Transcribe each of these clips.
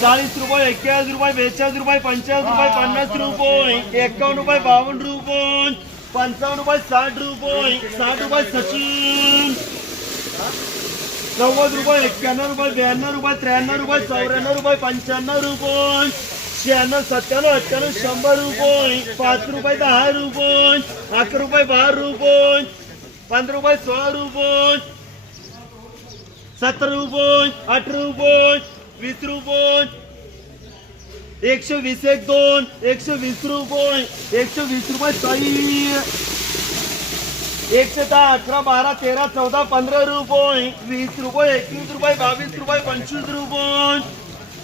ચાલીસ રૂપિયા એક્યાવીસ રૂપિયા બેચાલીસ રૂપિયા પંચાવન રૂપિયા, પચાસ રૂપિયા, એકાવન રૂપિયા, બાવન રૂપિયા, પંચાવન રૂપિયા, સાઠ રૂપિયા સાઠ રૂપિયા, સચિન. નવ્વદ રૂપિયા, એક્યાના રૂપિયા બ્યાના રૂપિયા, ત્રેના રૂપિયા, ચોરાના રૂપિયા, પંચાના રૂપિયા છ્યાના સત્યાનો, અઠ્યાનો, શંભર રૂપિયા, પાંચ રૂપિયા દહ રૂપિયા, આઠ રૂપિયા, બાર રૂપિયા, પંદર રૂપિયા, સોળ રૂપિયા, સત્તર રૂપિયા અઢ રૂપિયા वीस रुपये. एकशे वीस एक दोन. एकशे वीस रुपये. एकशे वीस रुपये सही एकशे दहा अकरा बारा तेरा चौदा पंधरा रुपये. वीस रुपये एकवीस रुपये बावीस रुपये पंचवीस रुपये.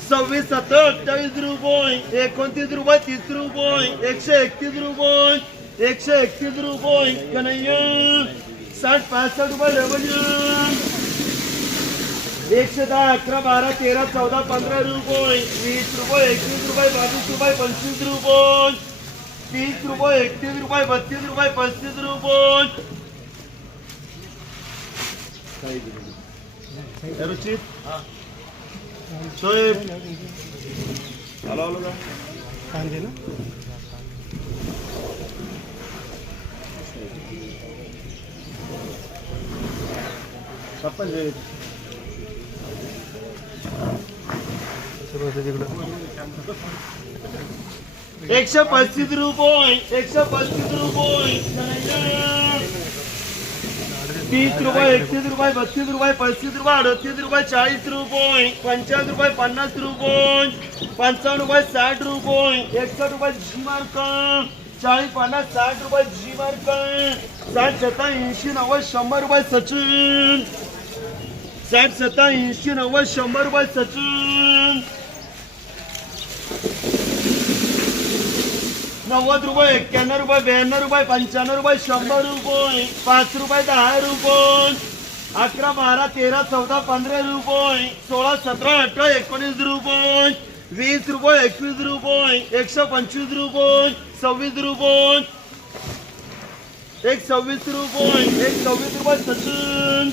सव्वीस सत्तर अठ्ठावीस रुपये. एकोणतीस रुपये तीस रुपये. एकशे एकतीस रुपये. एकशे एकतीस रुपये. कन्हैया साठ पासष्ट रुपये रेवन्यू एकशे दहा अकरा बारा तेरा चौदा पंधरा रुपये. वीस रुपये एकवीस रुपये बावीस रुपये पंचवीस रुपये. तीस रुपये एकतीस रुपये बत्तीस रुपये पस्तीस रुपये. रुचित? शोएब आलो आलो का? छप्पन एकशे पस्तीस रुपये एकशे पस्तीस रुपये. तीस रुपये एकतीस रुपये बत्तीस रुपये पस्तीस रुपये अडतीस रुपये चाळीस रुपये पंचाळीस रुपये पन्नास रुपये पंचावन्न रुपये साठ रुपये एकसठ रुपये जी मार्क. चाळीस पन्नास साठ रुपये जी मार्क. साठ सत्ता ऐंशी नव्वद शंभर रुपये सचिन. साठ सत्ता ऐंशी नव्वद शंभर रुपये सचिन. नव्वद रुपये एक्क्याण्णव रुपये ब्याण्णव रुपये पंच्याण्णव रुपये शंभर रुपये पाच रुपये दहा रुपये. अकरा बारा तेरा चौदा पंधरा रुपये. सोळा सतरा अठरा एकोणीस रुपये. वीस रुपये एकवीस रुपये. एकशे पंचवीस रुपये. सव्वीस रुपये. एक सव्वीस रुपये. एक सव्वीस रुपये सचिन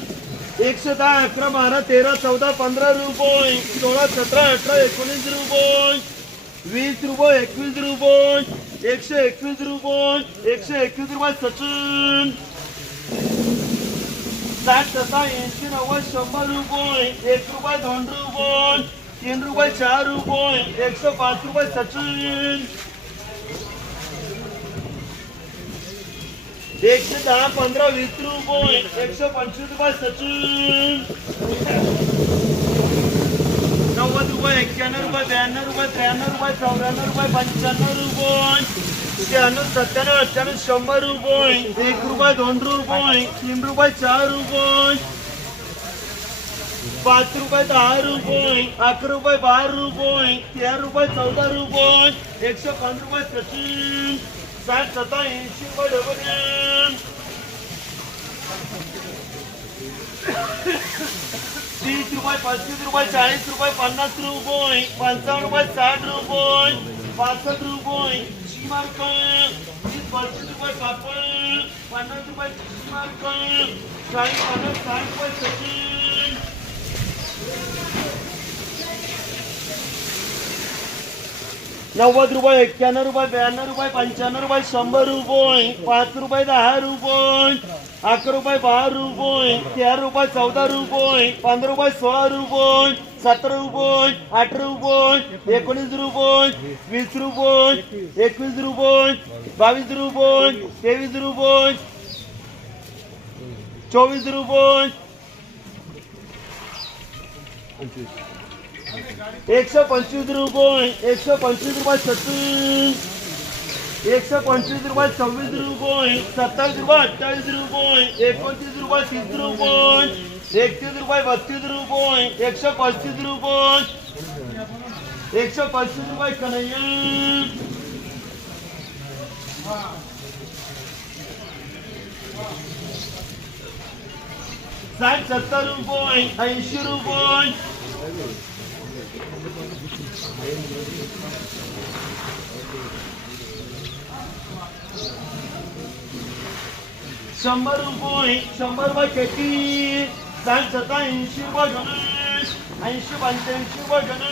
एकशे दहा अकरा बारा तेरा चौदा पंधरा रुपये. सोळा सतरा अठरा एकोणीस रुपये. वीस रुपये एकवीस रुपये. एकशे एकवीस रुपये एकशे एकवीस रुपये सचिन साठ सत्ता ऐंशी नव्वद शंभर रुपये एक रुपये दोन रुपये तीन रुपये चार रुपये एकशे पाच रुपये सचिन एकशे दहा पंधरा वीस रुपये एकशे पंचवीस रुपये सचिन એક્યાણું રૂપિયા બ્યાણું રૂપિયા ત્રેણું રૂપિયા ચોરાણું રૂપિયા પંચાણું રૂપિયા અઠ્યાનું શંભર રૂપિયા એક રૂપિયા દોઢ રૂપિયા ત્રણ રૂપિયા ચાર રૂપિયા પાંચ રૂપિયા ચાર રૂપિયા આઠ રૂપિયા બાર રૂપિયા તેર રૂપિયા ચૌદ રૂપિયા એકસો પાંચ રૂપિયા પચીસ સાત સત્તા એંશી રૂપિયા ત્રીસ રૂપિયા પચીસ રૂપિયા ચાલીસ રૂપિયા પચાસ રૂપિયા પંચાવન રૂપિયા સાઠ રૂપિયા પાસઠ રૂપિયા સીમાર્ક ત્રીસ પચીસ રૂપિયા કાપડ પચાસ રૂપિયા સીમાર્ક ચાલીસ પચાસ સાઠ રૂપિયા સચિન નવ્વદ રૂપિયા એક્યાણું રૂપિયા બ્યાણું રૂપિયા પંચાણું રૂપિયા શંભર રૂપિયા પાંચ રૂપિયા દહ રૂપિયા આઠ રૂપિયા બાર રૂપિયા, તેર રૂપિયા ચૌદ રૂપિયા, પંદર રૂપિયા સોળ રૂપિયા, સત્તર રૂપિયા, આઠ રૂપિયા, એકોણીસ રૂપિયા, વીસ રૂપિયા, એકવીસ રૂપિયા, બાવીસ રૂપિયા, ત્રેવીસ રૂપિયા, ચોવીસ રૂપિયા. એકસો પંચવીસ રૂપિયા, એકસો પંચવીસ રૂપિયા છત્રીસ. एकशे पंचवीस रुपये सव्वीस रुपये सत्तावीस रुपये अठ्ठावीस रुपये एकोणतीस रुपये तीस रुपये एकतीस रुपये बत्तीस रुपये एकशे पस्तीस रुपये एकशे पस्तीस रुपये कन्हैया साठ सत्तर रुपये ऐंशी रुपये Thank you. शंभर रुपये शंभर रुपये शेती सांग सत्ता ऐंशी रुपये ऐंशी पंच्याऐंशी रुपये